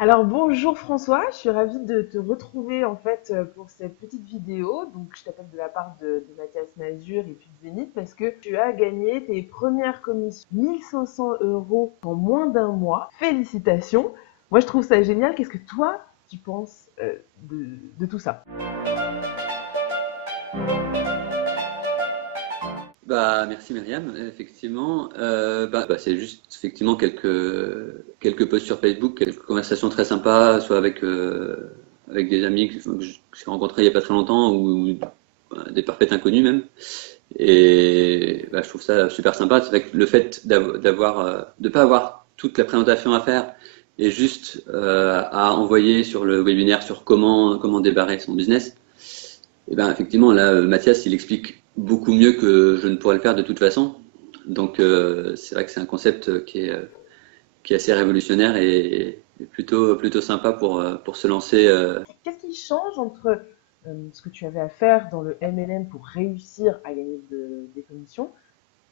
Alors bonjour François, je suis ravie de te retrouver en fait pour cette petite vidéo. Donc je t'appelle de la part de Mathias Mazur et puis de Zénith parce que tu as gagné tes premières commissions 1 500 € en moins d'un mois. Félicitations! Moi je trouve ça génial. Qu'est-ce que toi tu penses de tout ça? Merci Myriam, effectivement. C'est juste effectivement quelques posts sur Facebook, quelques conversations très sympas, soit avec des amis que j'ai rencontrés il n'y a pas très longtemps ou des parfaits inconnus même. Je trouve ça super sympa. C'est vrai que le fait de pas avoir toute la présentation à faire et juste à envoyer sur le webinaire sur comment démarrer son business. Et ben effectivement, là, Mathias, il explique beaucoup mieux que je ne pourrais le faire de toute façon. Donc, c'est vrai que c'est un concept qui est assez révolutionnaire et plutôt sympa pour se lancer. Qu'est-ce qui change entre ce que tu avais à faire dans le MLM pour réussir à gagner des commissions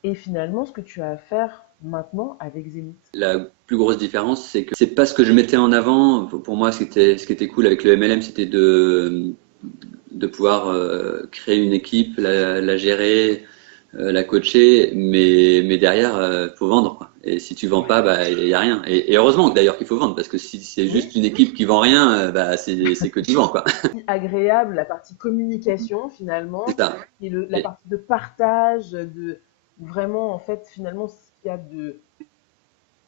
et finalement ce que tu as à faire maintenant avec Zénith? La plus grosse différence, c'est que c'est pas ce que je mettais en avant. Pour moi, ce qui était cool avec le MLM, c'était de pouvoir créer une équipe, la gérer, la coacher, mais derrière, faut vendre, quoi. Et si tu vends Ouais. pas, il y a rien. Et heureusement d'ailleurs qu'il faut vendre, parce que si c'est Oui. juste une équipe qui vend rien, c'est que tu vends, quoi. Agréable, la partie communication finalement, C'est ça. et la Et, partie de partage, vraiment en fait finalement ce qu'il y a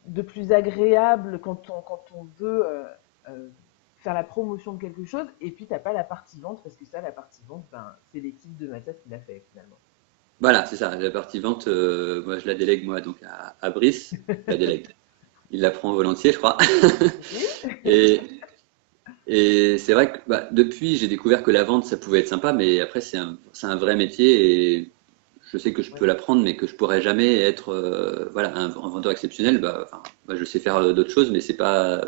de plus agréable quand on veut euh, faire la promotion de quelque chose, et puis t'as pas la partie vente, parce que ça, la partie vente, ben, c'est l'équipe de Mathias qui l'a fait finalement. voilà, c'est ça. La partie vente, moi je la délègue moi donc à Brice. Je la délègue. Il la prend volontiers, je crois. Oui. Et, Et c'est vrai que depuis, j'ai découvert que la vente, ça pouvait être sympa, mais après, c'est un vrai métier et je sais que je peux Ouais. l'apprendre, mais que je pourrais jamais être un vendeur exceptionnel. Je sais faire d'autres choses, mais c'est pas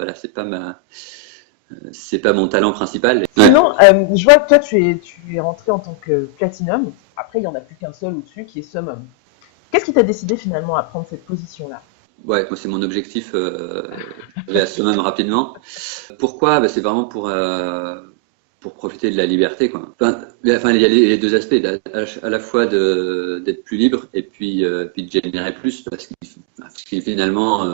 mon talent principal. Ouais. Sinon, je vois que toi, tu es rentré en tant que platinum. Après, il y en a plus qu'un seul au-dessus qui est summum. Qu'est-ce qui t'a décidé finalement à prendre cette position-là? Ouais, moi, c'est mon objectif. Je vais à ce même rapidement. Pourquoi? C'est vraiment pour profiter de la liberté, quoi. Enfin, il y a les deux aspects, à la fois d'être plus libre et puis de générer plus, parce que finalement,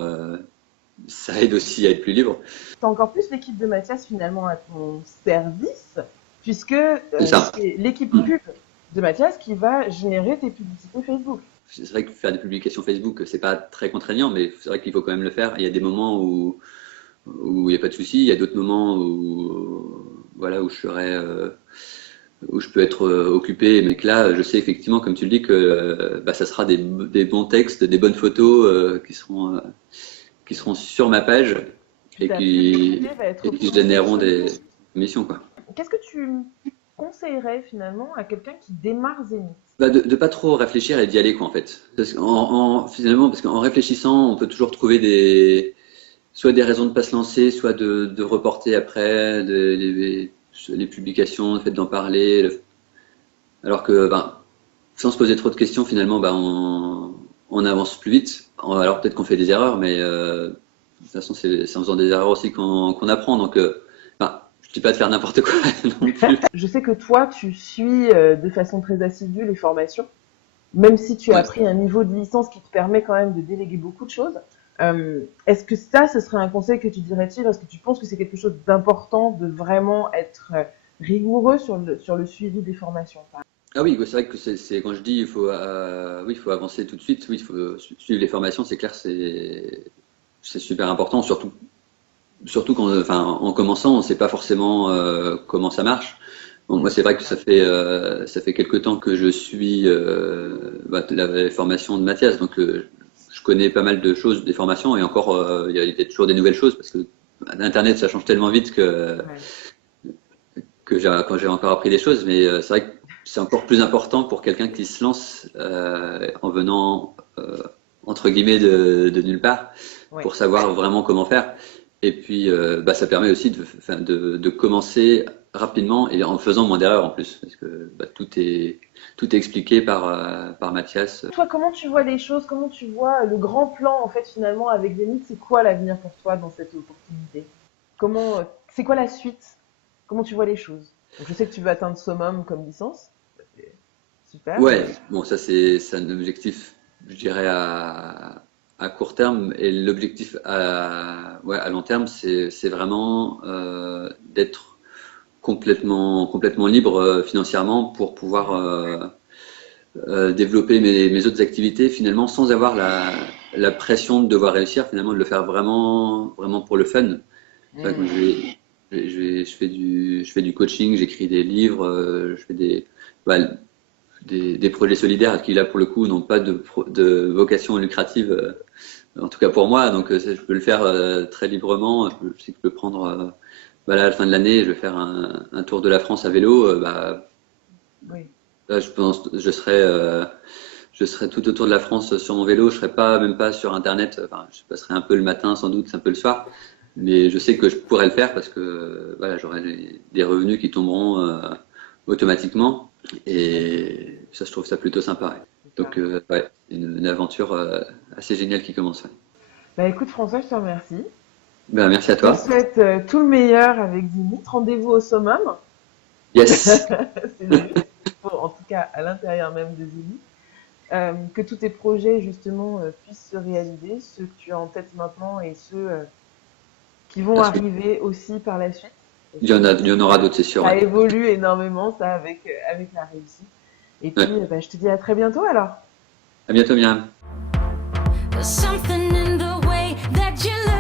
ça aide aussi à être plus libre. Tu as encore plus l'équipe de Mathias finalement à ton service, puisque C'est ça. c'est l'équipe pub de Mathias qui va générer tes publicités Facebook. C'est vrai que faire des publications Facebook, c'est pas très contraignant, mais c'est vrai qu'il faut quand même le faire. Il y a des moments où il n'y a pas de souci, il y a d'autres moments où où je peux être occupé, mais que là, je sais effectivement, comme tu le dis, que ça sera des bons textes, des bonnes photos qui seront sur ma page et Ta publicité qui, va être et qui optimisée généreront chez des vous. missions, quoi. Qu'est-ce que tu conseillerais finalement à quelqu'un qui démarre Zénith? De pas trop réfléchir et d'y aller, quoi, en fait. Finalement, parce qu'en réfléchissant, on peut toujours trouver soit des raisons de pas se lancer, soit de reporter après les publications, le fait d'en parler. Alors que, sans se poser trop de questions, finalement, on avance plus vite. Alors peut-être qu'on fait des erreurs, mais de toute façon, c'est en faisant des erreurs aussi qu'on apprend. Donc, je dis pas de faire n'importe quoi non plus. Je sais que toi, tu suis de façon très assidue les formations, même si tu as Ouais. pris un niveau de licence qui te permet quand même de déléguer beaucoup de choses. Est-ce que ça, ce serait un conseil que tu dirais-tu? Est-ce que tu penses que c'est quelque chose d'important de vraiment être rigoureux sur le suivi des formations? Ah oui, c'est vrai que quand je dis oui, il faut avancer tout de suite. Oui, il faut suivre les formations. C'est clair, c'est super important, surtout en commençant, on ne sait pas forcément comment ça marche. Bon, moi, c'est vrai que ça fait quelque temps que je suis la formation de Mathias, donc je connais pas mal de choses des formations et encore, il y a toujours des nouvelles choses parce que Internet, ça change tellement vite Ouais. que quand j'ai encore appris des choses, mais c'est vrai que c'est encore plus important pour quelqu'un qui se lance en venant entre guillemets de nulle part Ouais. pour savoir vraiment comment faire. Et puis, ça permet aussi de commencer rapidement et en faisant moins d'erreurs en plus, parce que tout est expliqué par Mathias. Toi, comment tu vois les choses? Comment tu vois le grand plan, en fait, finalement, avec Zenith? C'est quoi l'avenir pour toi dans cette opportunité? C'est quoi la suite? Comment tu vois les choses? Donc, je sais que tu veux atteindre summum comme licence. C'est super. Ouais, bon, ça c'est un objectif, je dirais, à court terme. Et l'objectif ouais, à long terme, c'est vraiment d'être complètement libre financièrement pour pouvoir développer mes autres activités finalement sans avoir la pression de devoir réussir, finalement de le faire vraiment pour le fun. C'est vrai que je fais du coaching, j'écris des livres, je fais bah, des projets solidaires qui là pour le coup n'ont pas de vocation lucrative, en tout cas pour moi, donc je peux le faire très librement. Je sais que je peux prendre, bah, là, à la fin de l'année, je vais faire un tour de la France à vélo. Bah, Oui. là, je pense, je serai tout autour de la France sur mon vélo. Je serai même pas sur Internet. Enfin, je passerai un peu le matin, sans doute, un peu le soir. Mais je sais que je pourrais le faire parce que voilà, j'aurai des revenus qui tomberont automatiquement. Et ça, je trouve ça plutôt sympa. Ouais. Donc, ouais, une aventure assez géniale qui commence. Ouais. Bah écoute François, je te remercie. Ben, merci à Je te toi. souhaite tout le meilleur avec Zenith. Rendez-vous au summum. Yes. En tout cas à l'intérieur même de Zenith. Que tous tes projets justement puissent se réaliser, ceux que tu as en tête maintenant et ceux qui vont Merci. arriver aussi par la suite. Il y en aura d'autres, c'est sûr. Ça Ouais. évolue énormément ça avec la réussite. Et puis Ouais. bah, je te dis à très bientôt alors. À bientôt, Myriam. There's something in the way that you look.